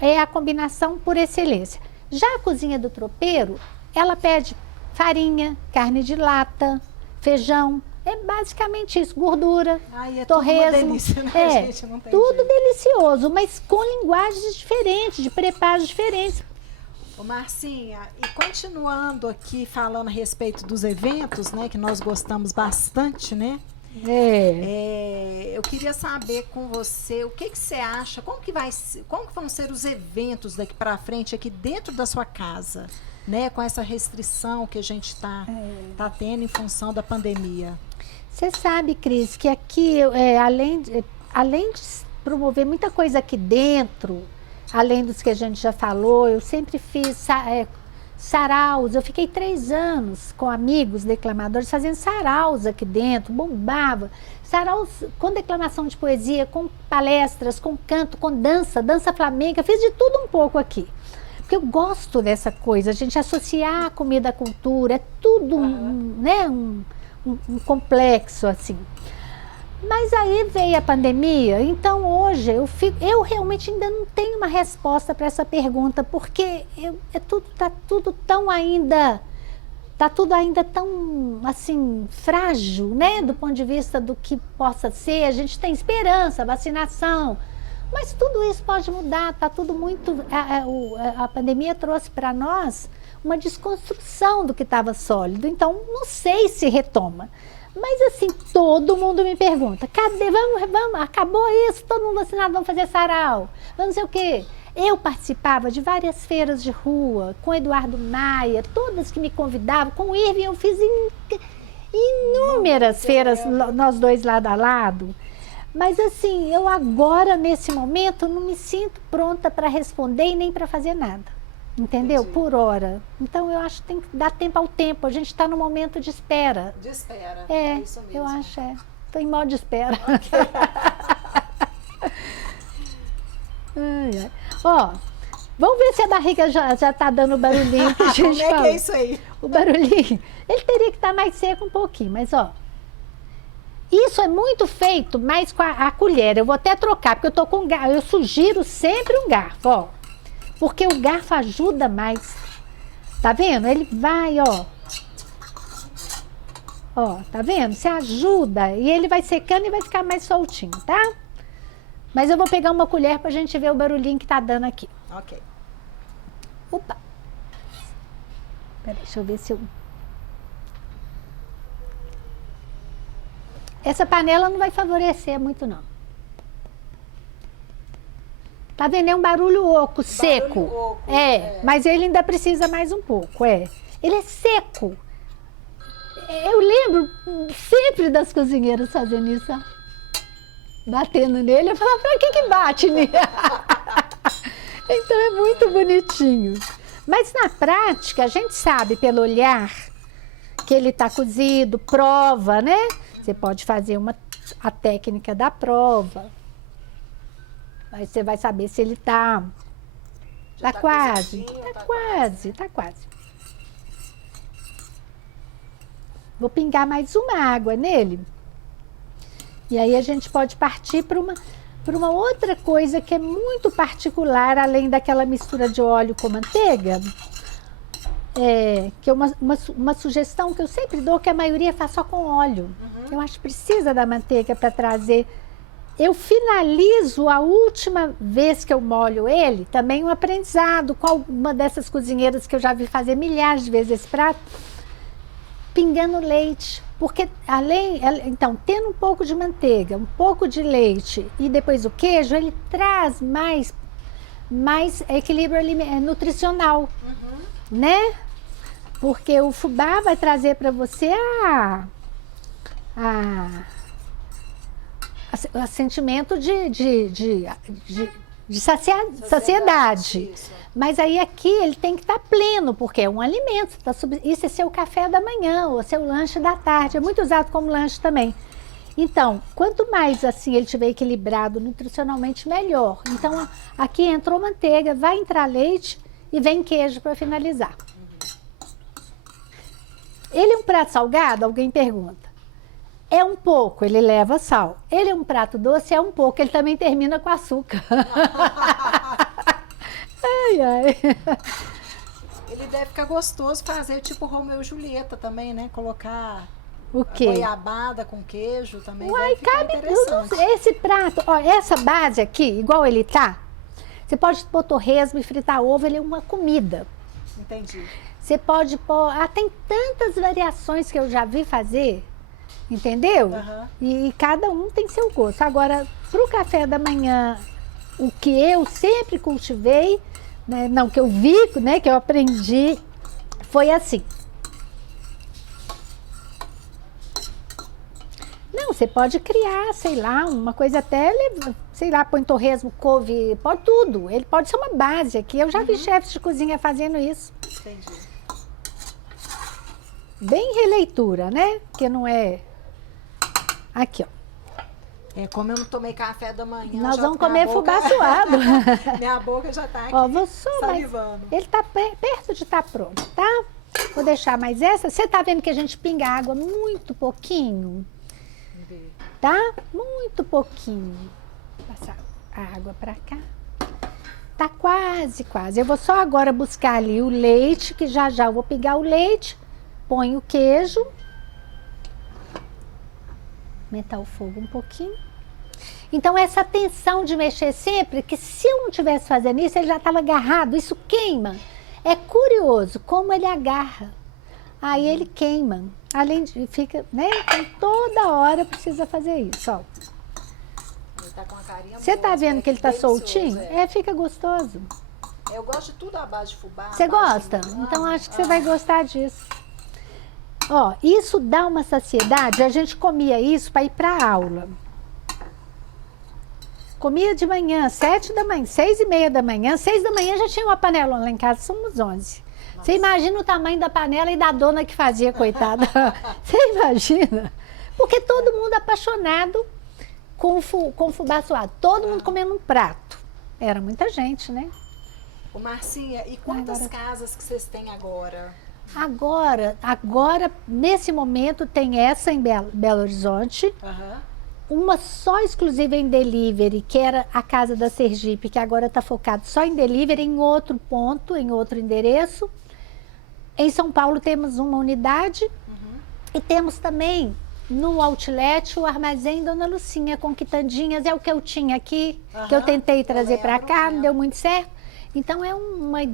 É a combinação por excelência. Já a cozinha do tropeiro, ela pede farinha, carne de lata, feijão. É basicamente isso, gordura, torresmo. Tudo uma delícia, né, gente? Não tem tudo jeito. Delicioso, mas com linguagens diferentes, de preparos diferentes. Ô Marcinha, e continuando aqui falando a respeito dos eventos, né, que nós gostamos bastante, né? Eu queria saber com você o que você acha, como que vão ser os eventos daqui para frente aqui dentro da sua casa, né, com essa restrição que a gente está tendo em função da pandemia. Você sabe, Cris, que aqui, além de promover muita coisa aqui dentro, além dos que a gente já falou, eu sempre fiz saraus. Eu fiquei 3 anos com amigos declamadores fazendo saraus aqui dentro, bombava. Saraus com declamação de poesia, com palestras, com canto, com dança flamenca, fiz de tudo um pouco aqui. Porque eu gosto dessa coisa, a gente associar a comida à cultura, é tudo um complexo assim. Mas aí veio a pandemia, então hoje eu realmente ainda não tenho uma resposta para essa pergunta, porque tá tudo ainda tão assim frágil, né, do ponto de vista do que possa ser. A gente tem esperança, vacinação, mas tudo isso pode mudar, tá tudo muito. A pandemia trouxe para nós uma desconstrução do que estava sólido, então não sei se retoma. Mas assim, todo mundo me pergunta, cadê, vamos, acabou isso, todo mundo vacinado, vamos fazer sarau, vamos não sei o quê. Eu participava de várias feiras de rua, com Eduardo Maia, todas que me convidavam, com o Irving eu fiz inúmeras feiras, nós dois lado a lado. Mas assim, eu agora, nesse momento, não me sinto pronta para responder e nem para fazer nada. Entendeu? Entendi. Por hora. Então, eu acho que tem que dar tempo ao tempo. A gente está no momento de espera. De espera. É isso mesmo. Eu acho, Estou em modo de espera. Okay. Ó, vamos ver se a barriga já está dando o barulhinho que a gente Como fala. Que é isso aí? O barulhinho. Ele teria que estar mais seco um pouquinho, mas ó. Isso é muito feito mais com a colher. Eu vou até trocar, porque eu tô com garfo. Eu sugiro sempre um garfo, ó. Porque o garfo ajuda mais. Tá vendo? Ele vai, ó. Ó, tá vendo? Você ajuda e ele vai secando e vai ficar mais soltinho, tá? Mas eu vou pegar uma colher pra gente ver o barulhinho que tá dando aqui. Ok. Opa. Peraí, deixa eu ver se eu... Essa panela não vai favorecer muito, não. Tá vendo? É um barulho oco, seco. Oco, mas ele ainda precisa mais um pouco, Ele é seco. Eu lembro sempre das cozinheiras fazendo isso, ó. Batendo nele. Eu falava, pra que bate nele? Então é muito bonitinho. Mas na prática, a gente sabe pelo olhar que ele tá cozido, prova, né? Você pode fazer a técnica da prova. Aí você vai saber se ele tá quase. Tá quase. Vou pingar mais uma água nele. E aí a gente pode partir para uma outra coisa que é muito particular, além daquela mistura de óleo com manteiga. Que é uma sugestão que eu sempre dou, que a maioria faz só com óleo. Uhum. Eu acho que precisa da manteiga para trazer... Eu finalizo a última vez que eu molho ele, também um aprendizado com uma dessas cozinheiras que eu já vi fazer milhares de vezes esse prato, pingando leite. Porque então, tendo um pouco de manteiga, um pouco de leite e depois o queijo, ele traz mais equilíbrio nutricional, né? Porque o fubá vai trazer para você o sentimento de saciedade. Mas aí aqui ele tem que estar pleno, porque é um alimento. Isso é seu café da manhã ou seu lanche da tarde. É muito usado como lanche também. Então, quanto mais assim ele estiver equilibrado nutricionalmente, melhor. Então, aqui entrou manteiga, vai entrar leite e vem queijo para finalizar. Ele é um prato salgado? Alguém pergunta. É um pouco, ele leva sal. Ele é um prato doce? É um pouco, ele também termina com açúcar. Ai, ai. Ele deve ficar gostoso fazer tipo Romeu e Julieta também, né? Colocar O quê? goiabada com queijo também. Uai, deve ficar cabe interessante. tudo. Esse prato, ó, essa base aqui, igual ele tá, você pode pôr torresmo e fritar ovo, ele é uma comida. Entendi. Você pode pôr, tem tantas variações que eu já vi fazer, entendeu? Aham. E cada um tem seu gosto. Agora, pro café da manhã, o que eu sempre cultivei, né, não, que eu vi, né, que eu aprendi, foi assim. Não, você pode criar, sei lá, uma coisa até, sei lá, põe torresmo, couve, pode tudo. Ele pode ser uma base aqui. Eu já vi chefes de cozinha fazendo isso. Entendi. Bem releitura, né? Que não é... Aqui, ó. Como eu não tomei café da manhã... Nós já vamos minha comer boca- fubá suado. Minha boca já tá aqui Ó, vou só mais... salivando. Ele tá perto de estar pronto, tá? Vou deixar mais essa. Você tá vendo que a gente pinga água muito pouquinho? Tá? Muito pouquinho. Passar a água pra cá. Tá quase, quase. Eu vou só agora buscar ali o leite, que já já eu vou pegar o leite, ponho o queijo. Aumentar o fogo um pouquinho. Então, essa atenção de mexer sempre, que se eu não tivesse fazendo isso, ele já estava agarrado, isso queima. É curioso como ele agarra. Aí ele queima. Além de, fica, né? Então, toda hora precisa fazer isso, ó. Ele tá com a carinha Você boa, tá vendo que ele tá delicioso, soltinho? Fica gostoso. Eu gosto de tudo à base de fubá. Você à base gosta? de- Então acho que você vai gostar disso. Ó, isso dá uma saciedade. A gente comia isso para ir para aula. Comia de manhã, 7 da manhã, 6:30 da manhã. 6 da manhã já tinha uma panela lá em casa, somos 11. Você imagina o tamanho da panela e da dona que fazia, coitada. Você imagina? Porque todo mundo apaixonado com fubá suado. Todo mundo comendo um prato. Era muita gente, né? Ô, Marcinha, e quantas Agora- casas que vocês têm agora? Agora, nesse momento, tem essa em Belo Horizonte. Aham. Uma só exclusiva em delivery, que era a Casa da Sergipe, que agora está focado só em delivery, em outro ponto, em outro endereço. Em São Paulo temos uma unidade e temos também no outlet o Armazém Dona Lucinha, com quitandinhas, é o que eu tinha aqui, que eu Aham, tentei eu trazer para lembro, cá, não lembro. deu muito certo. Então,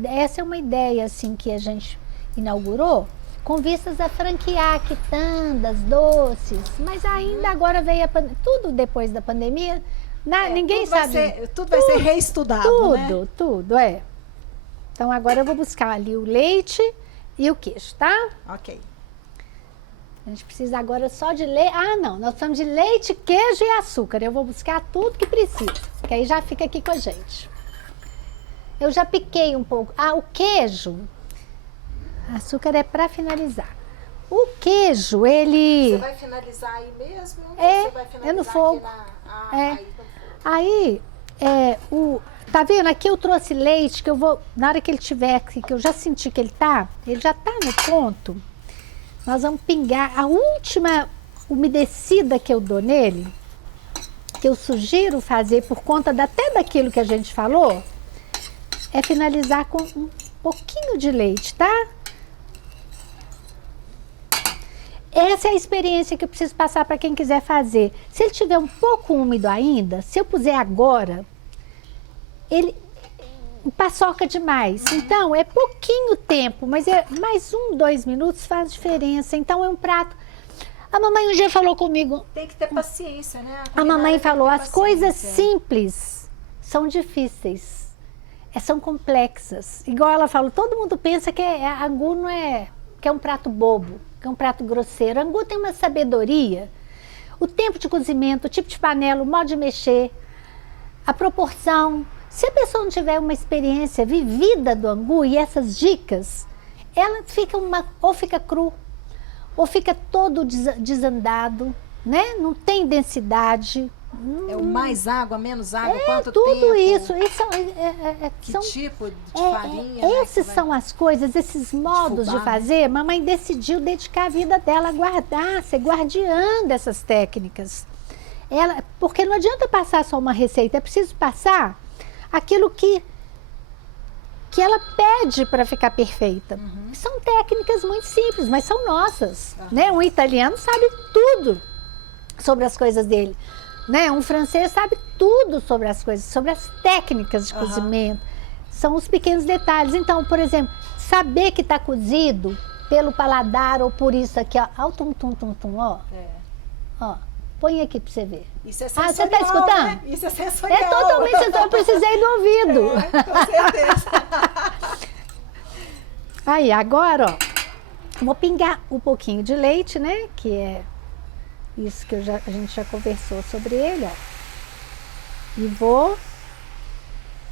essa é uma ideia assim, que a gente inaugurou, com vistas a franquear quitandas, doces, mas ainda agora veio tudo depois da pandemia, ninguém tudo vai sabe. ser- tudo vai ser reestudado, né? Tudo, é. Então agora eu vou buscar ali o leite e o queijo, tá? Ok. A gente precisa agora só de leite. Ah, não, nós precisamos de leite, queijo e açúcar. Eu vou buscar tudo que precisa, que aí já fica aqui com a gente. Eu já piquei um pouco. Ah, o queijo. Açúcar é para finalizar. O queijo, ele... Você vai finalizar aí mesmo? Ou É, você vai finalizar é no aqui fogo. É. Aí, tá vendo? Aqui eu trouxe leite, que eu vou, na hora que ele tiver aqui, que eu já senti que ele já tá no ponto, nós vamos pingar a última umedecida que eu dou nele, que eu sugiro fazer por conta até daquilo que a gente falou, é finalizar com um pouquinho de leite, tá? Essa é a experiência que eu preciso passar para quem quiser fazer. Se ele tiver um pouco úmido ainda, se eu puser agora, ele paçoca demais. Então, é pouquinho tempo, mas mais 1, 2 minutos faz diferença. Então, é um prato... A mamãe um dia falou comigo, Tem que ter paciência, né? a mamãe falou, as coisas simples. simples são difíceis, são complexas. Igual ela falou, todo mundo pensa que angu não é, que é um prato bobo, que é um prato grosseiro. Angu tem uma sabedoria, o tempo de cozimento, o tipo de panela, o modo de mexer, a proporção. Se a pessoa não tiver uma experiência vivida do angu e essas dicas, ela fica ou fica cru, ou fica todo desandado, né? Não tem densidade, É o mais água, menos água, quanto tudo tempo? isso. Que São, tipo de farinha? Né, esses são as coisas, esses modos de fubá. fazer. Mamãe decidiu dedicar a vida dela a guardar, ser guardiã dessas técnicas. Porque não adianta passar só uma receita, é preciso passar aquilo que ela pede para ficar perfeita. São técnicas muito simples, mas são nossas. Né? Um italiano sabe tudo sobre as coisas dele. Né? Um francês sabe tudo sobre as coisas, sobre as técnicas de cozimento. São os pequenos detalhes. Então, por exemplo, saber que está cozido pelo paladar ou por isso aqui, ó. Olha o tum-tum-tum-tum, ó. Ó. Põe aqui para você ver. Isso é sensorial, você está escutando? né? Isso é sensorial. É totalmente sensorial. Eu precisei do ouvido. Com certeza. Aí, agora, ó. Vou pingar um pouquinho de leite, né? Que é isso que a gente já conversou sobre ele, ó. E vou,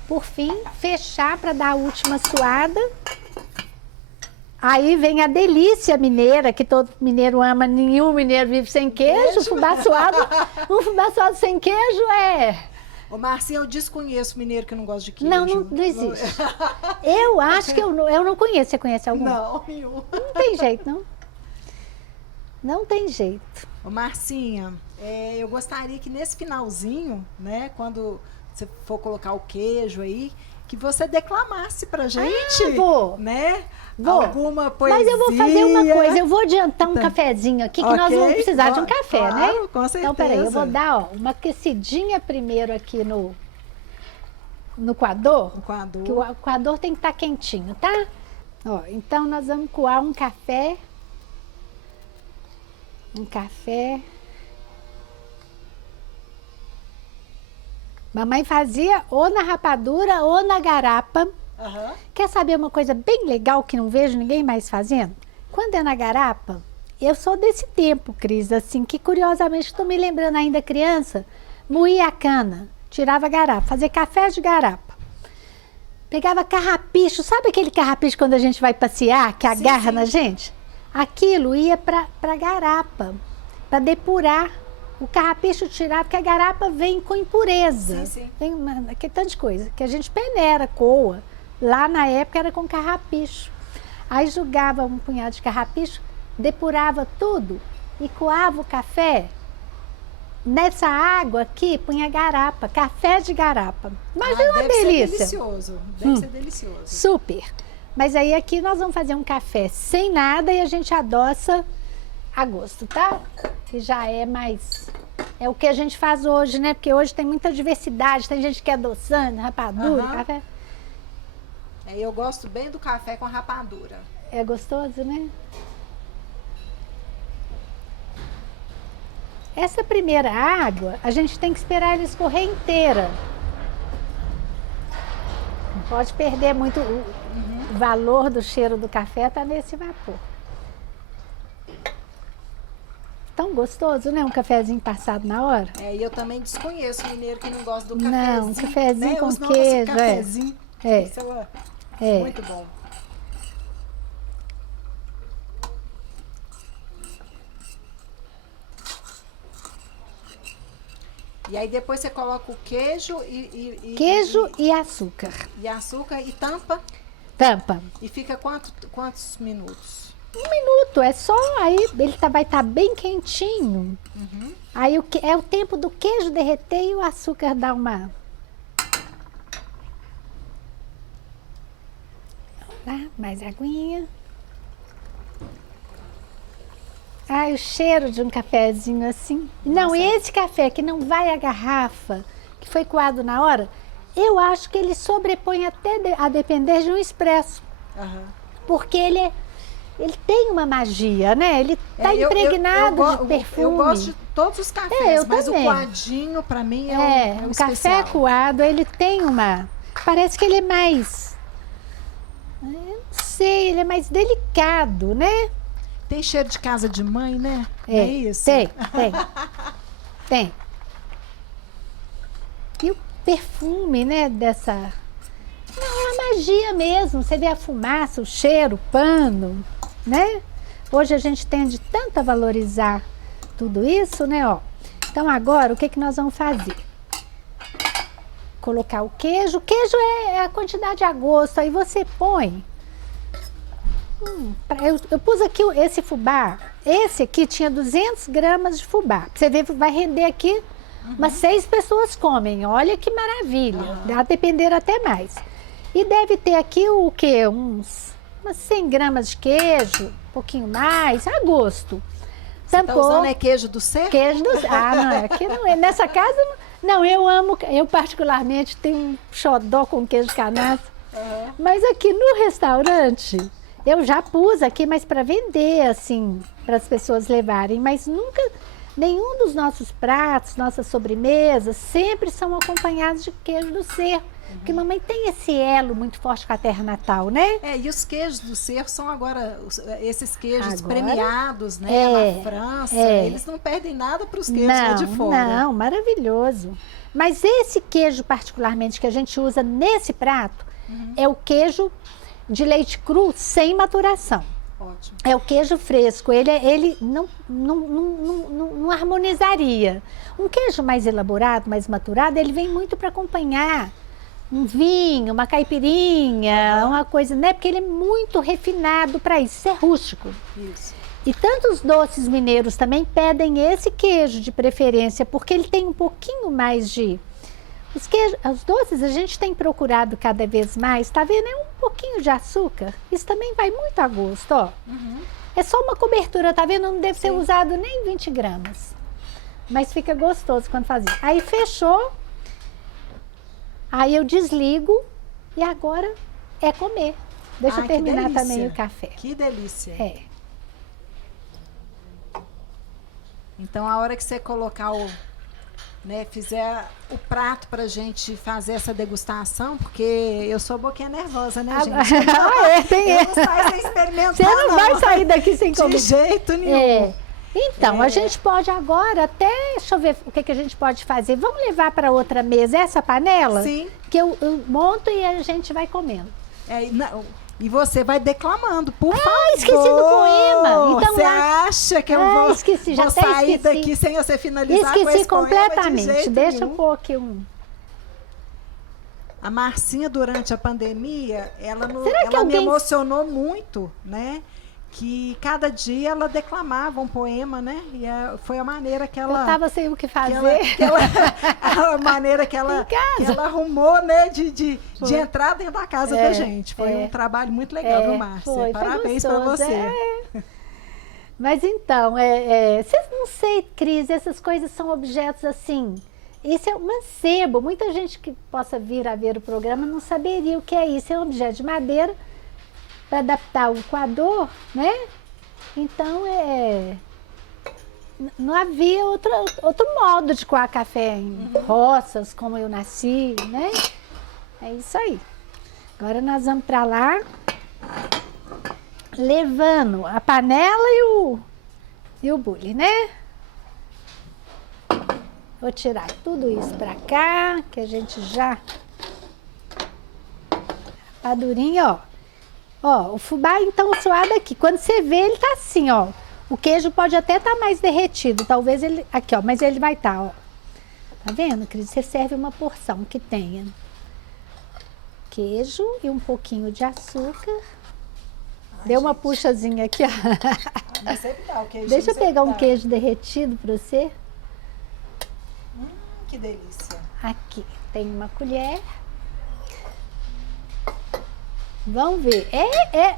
por fim, fechar para dar a última suada. Aí vem a delícia mineira, que todo mineiro ama, nenhum mineiro vive sem queijo. Fubá suado, um fubá suado sem queijo é... Ô, Marcinha, eu desconheço mineiro que não gosta de queijo. Não existe. Eu acho que eu não conheço. Você conhece algum? Não, nenhum. Não tem jeito, não. Não tem jeito. Ô, Marcinha, eu gostaria que nesse finalzinho, né, quando você for colocar o queijo aí, que você declamasse pra gente. Vou. Né? Vou. Alguma poesia. Mas eu vou fazer uma coisa, eu vou adiantar um cafezinho aqui, que nós vamos precisar de um café, claro, né? Com certeza. Então, peraí, eu vou dar, ó, uma aquecidinha primeiro aqui no coador. O coador. Que o coador tem que estar quentinho, tá? Ó, então nós vamos coar um café. Um café. Mamãe fazia ou na rapadura ou na garapa. Quer saber uma coisa bem legal que não vejo ninguém mais fazendo? Quando é na garapa, eu sou desse tempo, Cris, assim, que curiosamente estou me lembrando ainda criança, moía a cana, tirava a garapa, fazia café de garapa. Pegava carrapicho, sabe aquele carrapicho quando a gente vai passear, que agarra na gente? Aquilo ia para a garapa, para depurar. O carrapicho tirar, porque a garapa vem com impureza. Tem que tanto de coisa, que a gente peneira, coa. Lá na época era com carrapicho. Aí jogava um punhado de carrapicho, depurava tudo e coava o café. Nessa água aqui, punha garapa, café de garapa. Imagina uma delícia. Deve ser delicioso, deve ser delicioso. Super. Mas aí aqui nós vamos fazer um café sem nada e a gente adoça a gosto, tá? Que já é mais... É o que a gente faz hoje, né? Porque hoje tem muita diversidade, tem gente que é adoçante, rapadura, café. Eu gosto bem do café com rapadura. É gostoso, né? Essa primeira água, a gente tem que esperar ela escorrer inteira. Não pode perder muito o valor do cheiro do café, tá nesse vapor. Tão gostoso, né? Um cafezinho passado na hora. E eu também desconheço mineiro que não gosta do cafezinho. Não, um cafezinho, né? Com queijo, cafezinho. Muito bom. E aí depois você coloca o queijo queijo e açúcar. E açúcar e tampa? Tampa. E fica quantos minutos? 1 minuto, é só aí, ele vai estar bem quentinho. Aí é o tempo do queijo derreter e o açúcar dar uma... Vamos lá, mais aguinha. Ai, o cheiro de um cafezinho assim. Não, e esse café que não vai a garrafa, que foi coado na hora, eu acho que ele sobrepõe até a depender de um expresso. Porque ele tem uma magia, né? Ele tá impregnado de perfume. Eu gosto de todos os cafés, mas também. O coadinho, para mim, é um café coado, ele tem uma... Parece que ele é mais... Eu não sei, ele é mais delicado, né? Tem cheiro de casa de mãe, né? É isso? Tem. E o perfume, né, dessa... Não, é a magia mesmo. Você vê a fumaça, o cheiro, o pano, né? Hoje a gente tende tanto a valorizar tudo isso, né, ó. Então, agora, o que nós vamos fazer? Colocar o queijo. O queijo é a quantidade a gosto. Aí você põe... eu pus aqui esse fubá. Esse aqui tinha 200 gramas de fubá. Você vê, vai render aqui, umas 6 pessoas comem. Olha que maravilha. Dá a depender até mais. E deve ter aqui o quê? Umas 100 gramas de queijo, um pouquinho mais, a gosto. Você tá usando queijo do cerco? Queijo do cerco. Ah, não, aqui não é. Nessa casa, não, eu amo, eu particularmente tenho um xodó com queijo canastra. Mas aqui no restaurante, eu já pus aqui, mas para vender, assim, para as pessoas levarem. Mas nunca, nenhum dos nossos pratos, nossas sobremesas, sempre são acompanhados de queijo do cerco. Porque mamãe tem esse elo muito forte com a terra natal, né? E os queijos do cerco são agora, esses queijos premiados, né? Na França, eles não perdem nada para os queijos lá de fora. Não, maravilhoso. Mas esse queijo particularmente que a gente usa nesse prato é o queijo de leite cru sem maturação. Ótimo. É o queijo fresco, ele não harmonizaria. Um queijo mais elaborado, mais maturado, ele vem muito para acompanhar um vinho, uma caipirinha, uma coisa, né? Porque ele é muito refinado para isso é rústico. Isso. E tantos doces mineiros também pedem esse queijo de preferência, porque ele tem um pouquinho mais de... Os doces a gente tem procurado cada vez mais, tá vendo? É um pouquinho de açúcar, isso também vai muito a gosto, ó. É só uma cobertura, tá vendo? Não deve ser usado nem 20 gramas. Mas fica gostoso quando faz isso. Aí fechou. Aí eu desligo e agora é comer. Deixa eu terminar também o café. Que delícia. Então, a hora que você colocar fizer o prato pra gente fazer essa degustação, porque eu sou boquinha nervosa, né, gente? Eu não saio sem experimentar, Você não vai sair daqui sem comer. De jeito nenhum. Então, a gente pode agora até, deixa eu ver o que a gente pode fazer. Vamos levar para outra mesa essa panela? Sim. Que eu monto e a gente vai comendo. E você vai declamando, por favor. Esqueci do poema. Então, você acha que eu vou, esqueci, já vou até sair esqueci. daqui sem você finalizar com Esqueci esse completamente. Poema de jeito Deixa nenhum. eu pôr aqui um... A Marcinha, durante a pandemia, ela alguém... me emocionou muito, né? Que cada dia ela declamava um poema, né? E foi a maneira que ela... Eu estava sem o que fazer. A maneira que ela arrumou, né? De entrar dentro da casa da gente. Foi um trabalho muito legal, viu, Márcia? Parabéns para você. Mas então, não sei, Cris, essas coisas são objetos assim... Isso é um mancebo. Muita gente que possa vir a ver o programa não saberia o que é isso. É um objeto de madeira para adaptar o coador, né? Então, não havia outro modo de coar café em roças, como eu nasci, né? É isso aí. Agora nós vamos para lá, levando a panela e o bule, né? Vou tirar tudo isso para cá, que a gente já... Rapadurinha, ó. Ó, o fubá então suado aqui. Quando você vê, ele tá assim, ó. O queijo pode até estar mais derretido. Talvez ele... Aqui, ó. Mas ele vai estar, ó. Tá vendo, Cris? Você serve uma porção que tenha queijo e um pouquinho de açúcar. Deu uma puxazinha aqui, ó. Mas sempre dá, o queijo. Deixa eu pegar um queijo derretido para você. Que delícia. Aqui, tem uma colher. Vamos ver.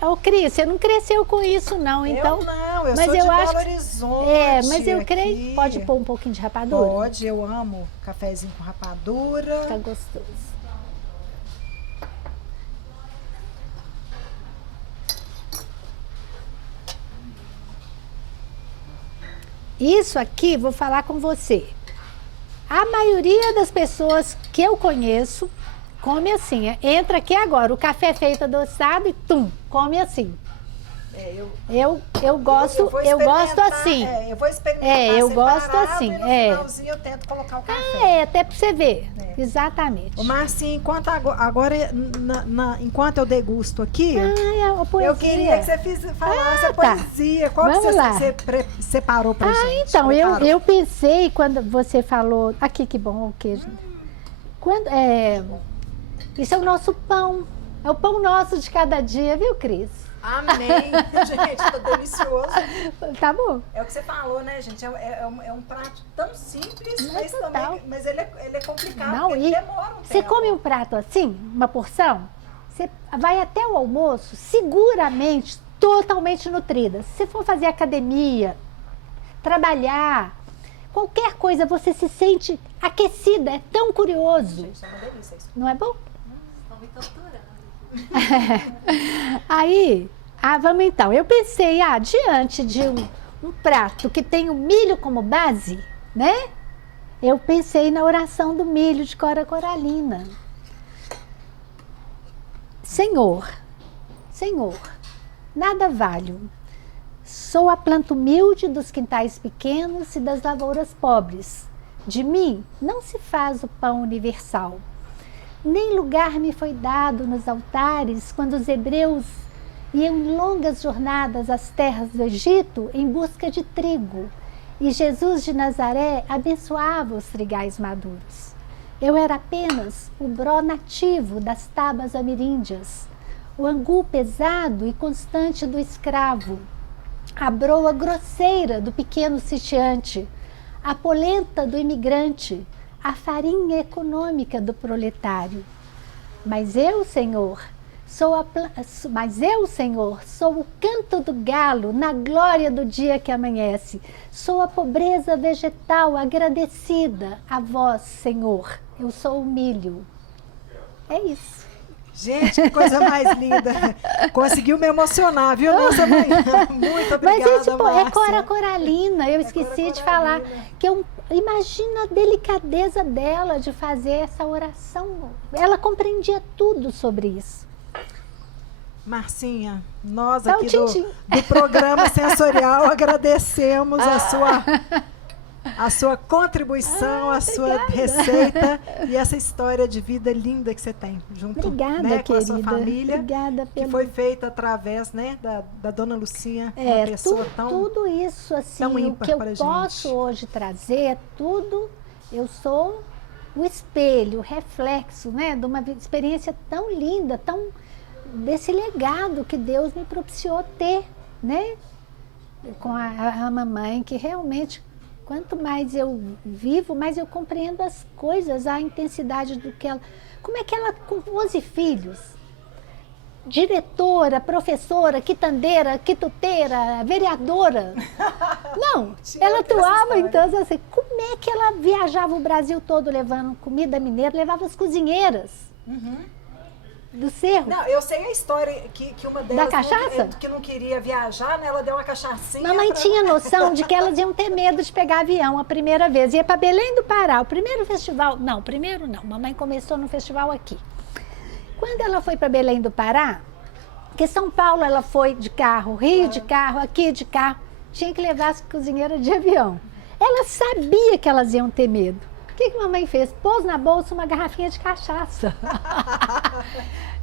Ô Cris, você não cresceu com isso não, então... Eu não, eu mas sou eu de acho Belo Horizonte. Mas eu creio que pode pôr um pouquinho de rapadura? Pode, eu amo cafezinho com rapadura. Fica gostoso. Isso aqui, vou falar com você. A maioria das pessoas que eu conheço come assim. Entra aqui agora, o café feito adoçado e come assim. Eu gosto assim. Eu vou experimentar eu gosto separado, assim. E no finalzinho eu tento colocar o café. Até pra você ver. Exatamente. Ô, Marcinha, enquanto eu degusto aqui, eu queria que você falasse a poesia. Qual que você separou pra gente? Então, eu pensei, quando você falou... Aqui, que bom o queijo. Isso é o nosso pão. É o pão nosso de cada dia, viu, Cris? Amém. Gente, tá delicioso. Tá bom. É o que você falou, né, gente? É um prato tão simples, mas ele é complicado, porque ele demora um tempo. Você come um prato assim, uma porção, você vai até o almoço seguramente, totalmente nutrida. Se você for fazer academia, trabalhar, qualquer coisa, você se sente aquecida, é tão curioso. Gente, é uma delícia isso. Não é bom? Estão me torturando. Aí, vamos então. Eu pensei, diante de um prato que tem o milho como base, né? Eu pensei na oração do milho de Cora Coralina. Senhor, nada valho. Sou a planta humilde dos quintais pequenos e das lavouras pobres. De mim não se faz o pão universal. Nem lugar me foi dado nos altares quando os hebreus iam em longas jornadas às terras do Egito em busca de trigo, e Jesus de Nazaré abençoava os trigais maduros. Eu era apenas o bró nativo das tabas ameríndias, o angu pesado e constante do escravo, a broa grosseira do pequeno sitiante, a polenta do imigrante, a farinha econômica do proletário. Mas eu, Senhor, sou o canto do galo na glória do dia que amanhece. Sou a pobreza vegetal agradecida a vós, Senhor. Eu sou o milho. É isso. Gente, que coisa mais linda. Conseguiu me emocionar, viu, nossa mãe? Muito obrigada, Mas é Márcia. Cora Coralina. Eu esqueci de falar que imagina a delicadeza dela de fazer essa oração. Ela compreendia tudo sobre isso. Marcinha, nós aqui do programa Sensorial agradecemos a sua contribuição, a sua receita e essa história de vida linda que você tem junto, obrigada, com a sua família. Obrigada que foi feita através, da dona Lucinha, uma pessoa tudo isso assim, o que eu posso hoje trazer, tudo, eu sou o espelho, o reflexo, né, de uma experiência tão linda, desse legado que Deus me propiciou ter, né, com a mamãe, que realmente, quanto mais eu vivo, mais eu compreendo as coisas, a intensidade do que ela... Como é que ela, com 11 filhos, diretora, professora, quitandeira, quituteira, vereadora... Não, ela atuava, então, assim, como é que ela viajava o Brasil todo levando comida mineira, levava as cozinheiras do cerro? Não, eu sei a história que uma delas... Da cachaça? Que não queria viajar, né? Ela deu uma cachaçinha. Mamãe tinha noção de que elas iam ter medo de pegar avião a primeira vez. Ia para Belém do Pará, o primeiro festival... Não, primeiro não. Mamãe começou no festival aqui. Quando ela foi para Belém do Pará, que São Paulo ela foi de carro, Rio de carro, aqui de carro, tinha que levar as cozinheiras de avião. Ela sabia que elas iam ter medo. O que mamãe fez? Pôs na bolsa uma garrafinha de cachaça.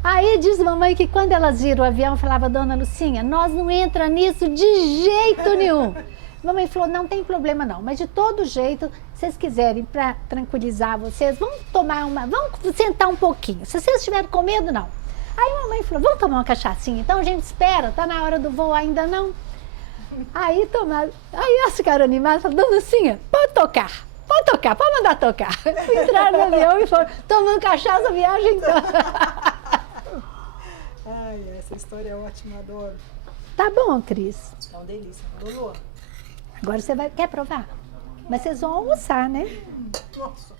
Aí diz mamãe que quando elas viram o avião, falava, dona Lucinha, nós não entra nisso de jeito nenhum. Mamãe falou, não tem problema não, mas de todo jeito, se vocês quiserem, para tranquilizar vocês, vamos sentar um pouquinho. Se vocês estiverem com medo, não. Aí mamãe falou, vamos tomar uma cachaçinha, então a gente espera, tá na hora do voo ainda não. Aí elas ficaram animadas, falaram, dona Lucinha, pode tocar, pode mandar tocar. Entraram no avião e foram tomando cachaça a viagem toda. Ai, essa história é ótima, adoro. Tá bom, Cris? É uma delícia. Lulu. Agora você quer provar? Mas vocês vão almoçar, né? Nossa.